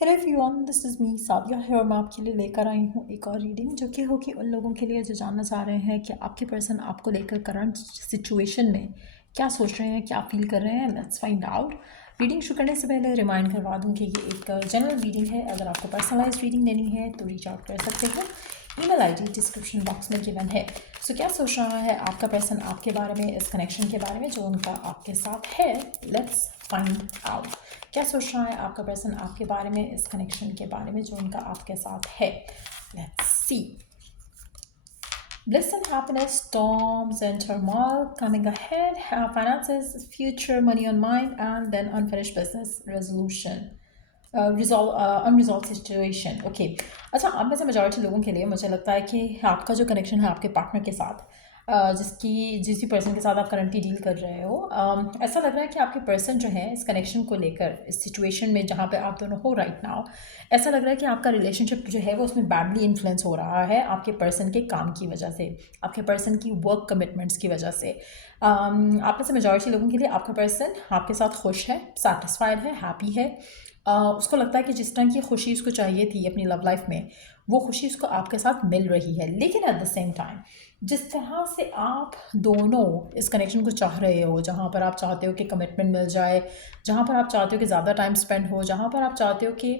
Hello everyone, this is me Sadia है और मैं आपके लिए लेकर आई हूँ एक और रीडिंग जो कि होगी उन लोगों के लिए जो जानना चाह रहे हैं कि आपके पर्सन आपको लेकर करंट सिचुएशन में क्या सोच रहे हैं, क्या फील कर रहे हैं। Let's find out. रीडिंग शुरू करने से पहले रिमाइंड करवा दूँ कि ये एक जनरल रीडिंग है। अगर आपको पर्सनलाइज रीडिंग लेनी है तो रीच आउट कर सकते हैं। ईमेल आईडी डिस्क्रिप्शन बॉक्स में गिवन है। सो क्या सोच रहा है आपका पर्सन आपके बारे में, इस कनेक्शन के बारे में जो उनका आपके साथ है। Let's find out. क्या सोच रहा है आपका पर्सन आपके बारे में, इस कनेक्शन के बारे में जो उनका आपके साथ है। Let's see. Bliss and happiness, storms and turmoil coming ahead, finances, future, money on mind, and then unfinished business resolution. Unresolve situation. Okay, अच्छा, आप में से मेजॉरिटी लोगों के लिए मुझे लगता है कि आपका जो कनेक्शन है आपके पार्टनर के साथ, जिस भी पर्सन के साथ आप करंटली डील कर रहे हो, ऐसा लग रहा है कि आपके पर्सन जो है इस कनेक्शन को लेकर, इस सिचुएशन में जहाँ पे आप दोनों हो राइट नाउ, ऐसा लग रहा है कि आपका रिलेशनशिप जो है वो उसमें बैडली इन्फ्लुएंस हो रहा है आपके पर्सन के काम की वजह से, आपके पर्सन की वर्क कमिटमेंट्स की वजह से। आप में से मेजॉरिटी लोगों के लिए आपका पर्सन आपके साथ खुश है, सेटिस्फाइड है, हैप्पी है। उसको लगता है कि जिस तरह की खुशी उसको चाहिए थी अपनी लव लाइफ में, वो खुशी उसको आपके साथ मिल रही है। लेकिन एट द सेम टाइम जिस तरह से आप दोनों इस कनेक्शन को चाह रहे हो, जहाँ पर आप चाहते हो कि कमिटमेंट मिल जाए, जहाँ पर आप चाहते हो कि ज़्यादा टाइम स्पेंड हो, जहाँ पर आप चाहते हो कि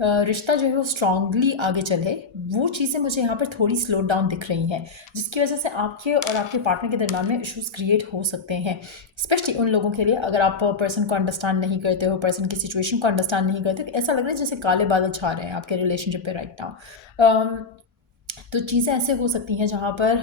रिश्ता जो है वो स्ट्रांगली आगे चले, वो चीज़ें मुझे यहाँ पर थोड़ी स्लो डाउन दिख रही हैं, जिसकी वजह से आपके और आपके पार्टनर के दरम्यान में इश्यूज़ क्रिएट हो सकते हैं। स्पेशली उन लोगों के लिए अगर आप पर्सन को अंडरस्टैंड नहीं करते हो, पर्सन की सिचुएशन को अंडरस्टैंड नहीं करते, तो ऐसा लग रहा है जैसे काले बादल छा रहे हैं आपके रिलेशनशिप पे राइट नाउ। तो चीज़ें ऐसे हो सकती हैं जहाँ पर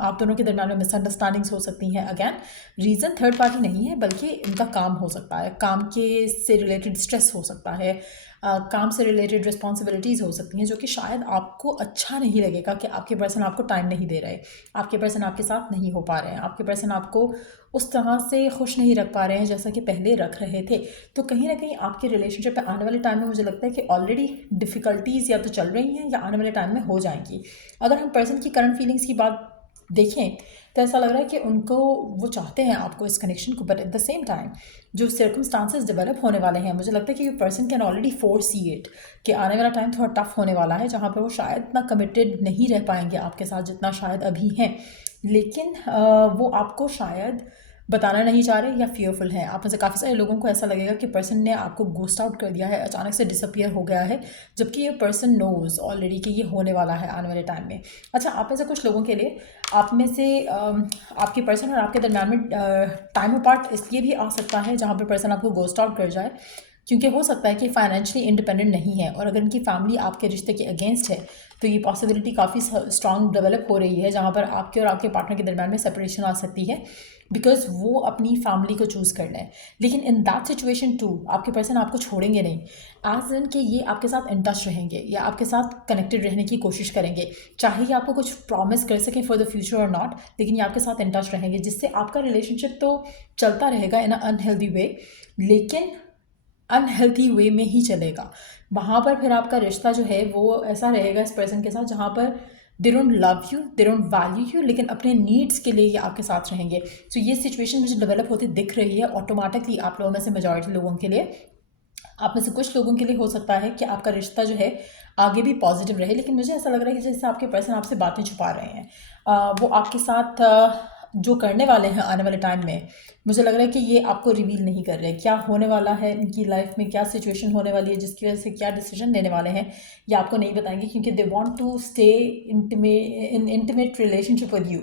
आप दोनों के दरम्यान में मिसअंडरस्टैंडिंग्स हो सकती हैं। अगैन, रीज़न थर्ड पार्टी नहीं है बल्कि इनका काम हो सकता है, काम के से रिलेटेड स्ट्रेस हो सकता है, काम से रिलेटेड रिस्पॉन्सिबिलिटीज़ हो सकती हैं, जो कि शायद आपको अच्छा नहीं लगेगा कि आपके पर्सन आपको टाइम नहीं दे रहे, आपके पर्सन आपके साथ नहीं हो पा रहे हैं, आपके पर्सन आपको उस तरह से खुश नहीं रख पा रहे हैं जैसा कि पहले रख रहे थे। तो कहीं ना कहीं आपके रिलेशनशिप में आने वाले टाइम में मुझे लगता है कि ऑलरेडी डिफ़िकल्टीज़ या तो चल रही हैं या आने वाले टाइम में हो जाएंगी। अगर हम पर्सन की करंट फीलिंग्स की बात देखें तो ऐसा लग रहा है कि उनको, वो चाहते हैं आपको इस कनेक्शन को, but at the same time जो सर्कमस्टांसेस डेवलप होने वाले हैं, मुझे लगता है कि ये person can already four see it कि आने वाला टाइम थोड़ा टफ होने वाला है, जहाँ पर वो शायद इतना कमिटेड नहीं रह पाएंगे आपके साथ जितना शायद अभी हैं। लेकिन वो आपको शायद बताना नहीं चाह रहे या फियरफुल हैं। आप में से काफ़ी सारे लोगों को ऐसा लगेगा कि पर्सन ने आपको घोस्ट आउट कर दिया है, अचानक से डिसअपियर हो गया है, जबकि ये पर्सन नोज ऑलरेडी कि ये होने वाला है आने वाले टाइम में। अच्छा, आप में से कुछ लोगों के लिए, आप में से आपके पर्सन और आपके दरम्यान में टाइम अपार्ट इसलिए भी आ सकता है जहाँ पर पर्सन आपको घोस्ट आउट कर जाए, क्योंकि हो सकता है कि फाइनेंशियली इंडिपेंडेंट नहीं है, और अगर इनकी फैमिली आपके रिश्ते के अगेंस्ट है तो ये पॉसिबिलिटी काफ़ी स्ट्रांग डेवलप हो रही है, जहाँ पर आपके और आपके पार्टनर के दरम्यान में सेपरेशन आ सकती है, बिकॉज वो अपनी फैमिली को चूज़ कर लें। लेकिन इन दैट सिचुएशन टू आपके पर्सन आपको छोड़ेंगे नहीं, एज इन कि ये आपके साथ इन टच रहेंगे या आपके साथ कनेक्टेड रहने की कोशिश करेंगे, चाहे ये आपको कुछ प्रॉमिस कर सकें फॉर द फ्यूचर और नॉट, लेकिन ये आपके साथ इन टच रहेंगे, जिससे आपका रिलेशनशिप तो चलता रहेगा इन अ अनहेल्दी वे, लेकिन अनहेल्थी वे में ही चलेगा। वहाँ पर फिर आपका रिश्ता जो है वो ऐसा रहेगा इस पर्सन के साथ जहाँ पर they don't love you, they don't value you, लेकिन अपने नीड्स के लिए ये आपके साथ रहेंगे। तो ये सिचुएशन मुझे डेवलप होती दिख रही है ऑटोमेटिकली आप लोगों में से मेजॉरिटी लोगों के लिए। आप में से कुछ लोगों के लिए हो सकता है कि आपका रिश्ता जो है आगे भी पॉजिटिव रहे, लेकिन मुझे ऐसा लग रहा है कि जैसे आपके पर्सन आपसे बातें छुपा रहे हैं। वो आपके साथ जो करने वाले हैं आने वाले टाइम में, मुझे लग रहा है कि ये आपको रिवील नहीं कर रहे क्या होने वाला है इनकी लाइफ में, क्या सिचुएशन होने वाली है जिसकी वजह से क्या डिसीजन लेने वाले हैं, ये आपको नहीं बताएंगे, क्योंकि they want to stay intimate relationship with you.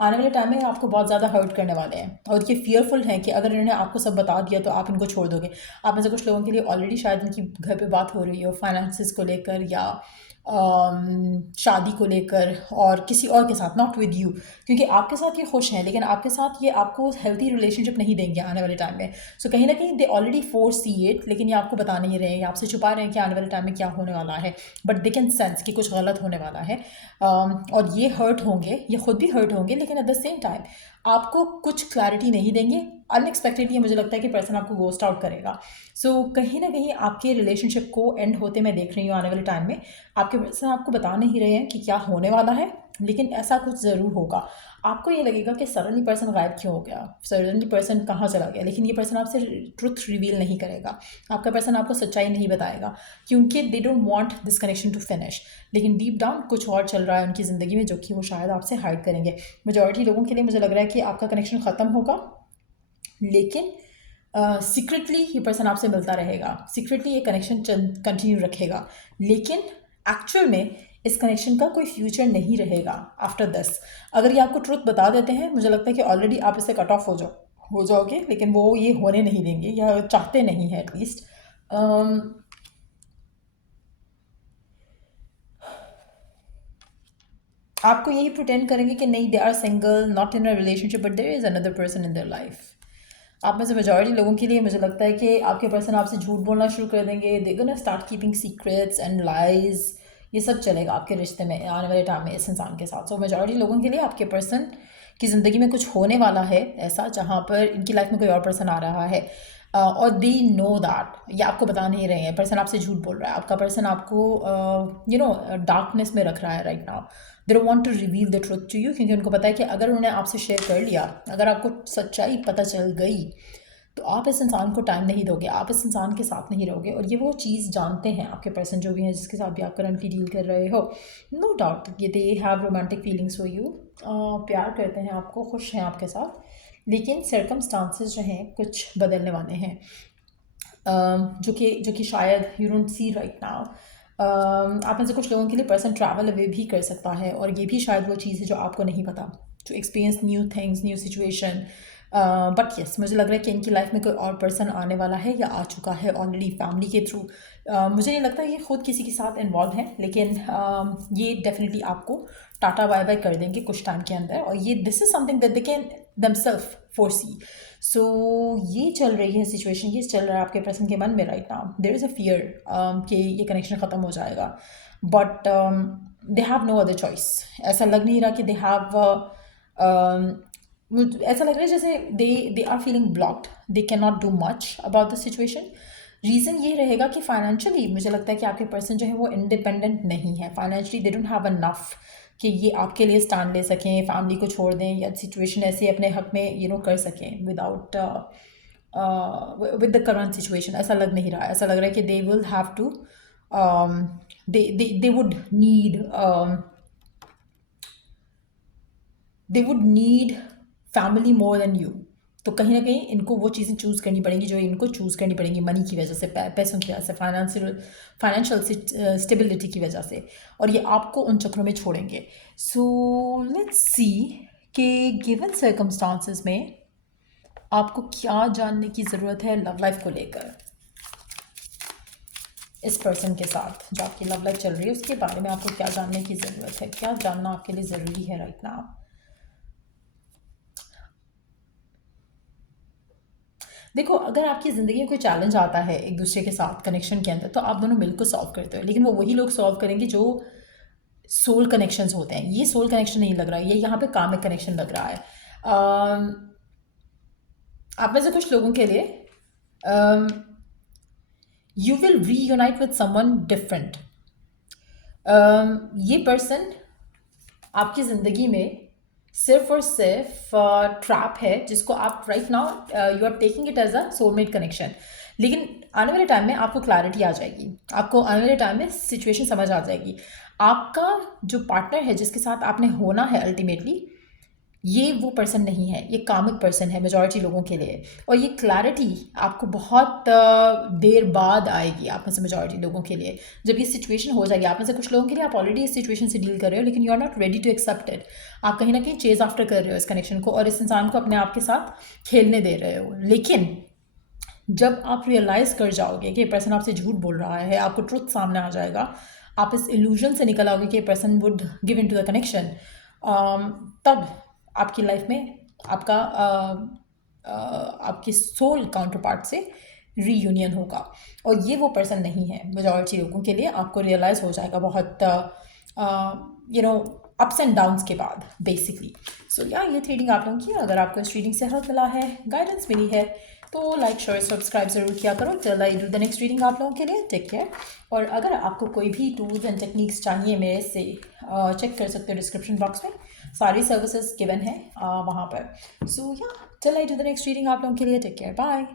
आने वाले टाइम में आपको बहुत ज़्यादा हर्ट करने वाले हैं, और ये फियरफुल हैं कि अगर इन्होंने आपको सब बता दिया तो आप इनको छोड़ दोगे। आप में से कुछ लोगों के लिए ऑलरेडी शायद इनकी घर पे बात हो रही हो फाइनेंसिस को लेकर या शादी को लेकर, और किसी और के साथ, नॉट विद यू, क्योंकि आपके साथ ये खुश हैं लेकिन आपके साथ ये आपको हेल्थी रिलेशनशिप नहीं देंगे आने वाले टाइम में। सो कहीं ना कहीं they already four see it, लेकिन ये आपको बता नहीं रहे हैं, ये आपसे छुपा रहे हैं कि आने वाले टाइम में क्या होने वाला है, बट दे कैन सेंस कि कुछ गलत होने वाला है। और ये हर्ट होंगे, ये खुद भी हर्ट होंगे, लेकिन एट द सेम टाइम आपको कुछ क्लैरिटी नहीं देंगे। अनएक्सपेक्टेडली मुझे लगता है कि पर्सन आपको गोस्ट आउट करेगा। सो कहीं ना कहीं आपके रिलेशनशिप को एंड होते मैं देख रही हूँ आने वाले टाइम में, आपके पर्सन आपको बता नहीं रहे हैं कि क्या होने वाला है, लेकिन ऐसा कुछ ज़रूर होगा। आपको ये लगेगा कि सडनली पर्सन गायब क्यों हो गया, सडनली पर्सन कहाँ चला गया, लेकिन ये पर्सन आपसे ट्रुथ रिवील नहीं करेगा, आपका पर्सन आपको सच्चाई नहीं बताएगा, क्योंकि they don't want this connection to finish. लेकिन डीप डाउन कुछ और चल रहा है उनकी ज़िंदगी में जो कि वो शायद आपसे हाइड करेंगे। मेजॉरिटी लोगों के लिए मुझे लग रहा है कि आपका कनेक्शन ख़त्म होगा, लेकिन सीक्रेटली ये पर्सन आपसे मिलता रहेगा, सीक्रेटली ये कनेक्शन कंटिन्यू रखेगा, लेकिन एक्चुअल में इस कनेक्शन का कोई फ्यूचर नहीं रहेगा आफ्टर दिस। अगर ये आपको ट्रुथ बता देते हैं, मुझे लगता है कि ऑलरेडी आप इससे कट ऑफ हो जाओगे, लेकिन वो ये होने नहीं देंगे या चाहते नहीं हैं एटलीस्ट। आपको यही प्रिटेंड करेंगे कि नहीं, they are single, not in a relationship, but there is another person in their life. आप में से मेजॉरिटी लोगों के लिए मुझे लगता है कि आपके पर्सन आपसे झूठ बोलना शुरू कर देंगे, they gonna start keeping secrets and lies. ये सब चलेगा आपके रिश्ते में आने वाले टाइम में इस इंसान के साथ। सो मेजॉरिटी लोगों के लिए आपके पर्सन की ज़िंदगी में कुछ होने वाला है ऐसा, जहाँ पर इनकी लाइफ में कोई और पर्सन आ रहा है, और दे नो दैट। ये आपको बता नहीं रहे हैं, पर्सन आपसे झूठ बोल रहा है, आपका पर्सन आपको डार्कनेस में रख रहा है right now. They don't want to reveal the truth to you, क्योंकि उनको पता है कि अगर उन्होंने आपसे शेयर कर लिया, अगर आपको सच्चाई पता चल गई, तो आप इस इंसान को टाइम नहीं दोगे, आप इस इंसान के साथ नहीं रहोगे। और ये वो चीज़ जानते हैं आपके पर्सन जो भी हैं, जिसके साथ भी आप करंटली डील कर रहे हो। नो डाउट ये they have romantic feelings for you, प्यार करते हैं आपको, खुश हैं आपके साथ, लेकिन सर्कमस्टांसेस जो हैं कुछ बदलने वाले हैं, जो कि शायद you don't see right now. आप में से कुछ लोगों के लिए पर्सन ट्रैवल अवे भी कर सकता है, और ये भी शायद वो चीज़ है जो आपको नहीं पता, to experience new things, new situation. But yes, मुझे लग रहा है कि इनकी लाइफ में कोई और पर्सन आने वाला है या आ चुका है ऑलरेडी फैमिली के थ्रू। मुझे नहीं लगता ये खुद किसी के साथ इन्वॉल्व है, लेकिन ये डेफिनेटली आपको टाटा बाय बाय कर देंगे कुछ टाइम के अंदर, और ये this is something that they can themselves foresee. So ये चल रही है सिचुएशन, ये चल रहा है आपके पर्सन के मन में right now. There is a fear कि ये कनेक्शन ख़त्म हो जाएगा, but they have no other choice. ऐसा लग नहीं रहा कि दे हैव, ऐसा लग रहा है जैसे they are feeling blocked, they can not do much about the situation. Reason ये रहेगा कि फाइनेंशियली मुझे लगता है कि आपके पर्सन जो है वो इंडिपेंडेंट नहीं है, financially they don't have enough कि ये आपके लिए स्टैंड ले सकें, फैमिली को छोड़ दें, या सिचुएशन ऐसे अपने हक में कर सकें without with the current situation. ऐसा लग नहीं रहा है, ऐसा लग रहा है कि they will have to, they would need family more than you. तो कहीं ना कहीं इनको वो चीज़ें चूज़ करनी पड़ेंगी जो इनको चूज़ करनी पड़ेंगी मनी की वजह से, पैसों की वजह से, फाइनेंशियल स्टेबिलिटी की वजह से, और ये आपको उन चक्रों में छोड़ेंगे। सो लेट्स सी कि गिवन सर्कमस्टांसेस में आपको क्या जानने की ज़रूरत है लव लाइफ को लेकर। इस पर्सन के साथ जो आपकी लव लाइफ चल रही है उसके बारे में आपको क्या जानने की ज़रूरत है, क्या जानना आपके लिए ज़रूरी है राइट नाउ। देखो, अगर आपकी ज़िंदगी में कोई चैलेंज आता है एक दूसरे के साथ कनेक्शन के अंदर, तो आप दोनों मिलकर सॉल्व करते हो, लेकिन वो वही लोग सॉल्व करेंगे जो सोल कनेक्शंस होते हैं। ये सोल कनेक्शन नहीं लग रहा है, ये यहाँ पे कामिक कनेक्शन लग रहा है। आप में से कुछ लोगों के लिए you will reunite with someone different. ये पर्सन आपकी ज़िंदगी में सिर्फ और सिर्फ ट्रैप है, जिसको आप right now you are taking it as a soulmate connection, लेकिन आने वाले टाइम में आपको क्लैरिटी आ जाएगी, आपको आने वाले टाइम में सिचुएशन समझ आ जाएगी। आपका जो पार्टनर है जिसके साथ आपने होना है अल्टीमेटली, ये वो पर्सन नहीं है, ये कामिक पर्सन है मेजॉरिटी लोगों के लिए, और ये क्लैरिटी आपको बहुत देर बाद आएगी आप में से मेजॉरिटी लोगों के लिए, जब ये सिचुएशन हो जाएगी। आप में से कुछ लोगों के लिए आप ऑलरेडी इस सिचुएशन से डील कर रहे हो, लेकिन you are not ready to accept it. आप कहीं ना कहीं चेज आफ्टर कर रहे हो इस कनेक्शन को, और इस इंसान को अपने आप के साथ खेलने दे रहे हो। लेकिन जब आप रियलाइज़ कर जाओगे कि ये पर्सन आपसे झूठ बोल रहा है, आपको ट्रुथ सामने आ जाएगा, आप इस इल्यूजन से निकल आओगे कि ये person would give in to the connection, तब आपकी लाइफ में आपका आपकी सोल काउंटर पार्ट से रीयूनियन होगा, और ये वो पर्सन नहीं है मेजॉरिटी लोगों के लिए। आपको रियलाइज़ हो जाएगा बहुत अप्स एंड डाउन्स के बाद बेसिकली। सो या ये रीडिंग आप लोगों की, अगर आपको इस रीडिंग से हेल्प मिला है, गाइडेंस मिली है, तो लाइक शेयर सब्सक्राइब ज़रूर किया करो। Till I do the next reading आप लोगों के लिए। Take care. और अगर आपको कोई भी टूल्स एंड टेक्निक्स चाहिए मेरे से, चेक कर सकते हो डिस्क्रिप्शन बॉक्स में, सारी सर्विसेज गिवन है वहाँ पर। So yeah, till I do the next reading आप लोगों के लिए। Take care, bye.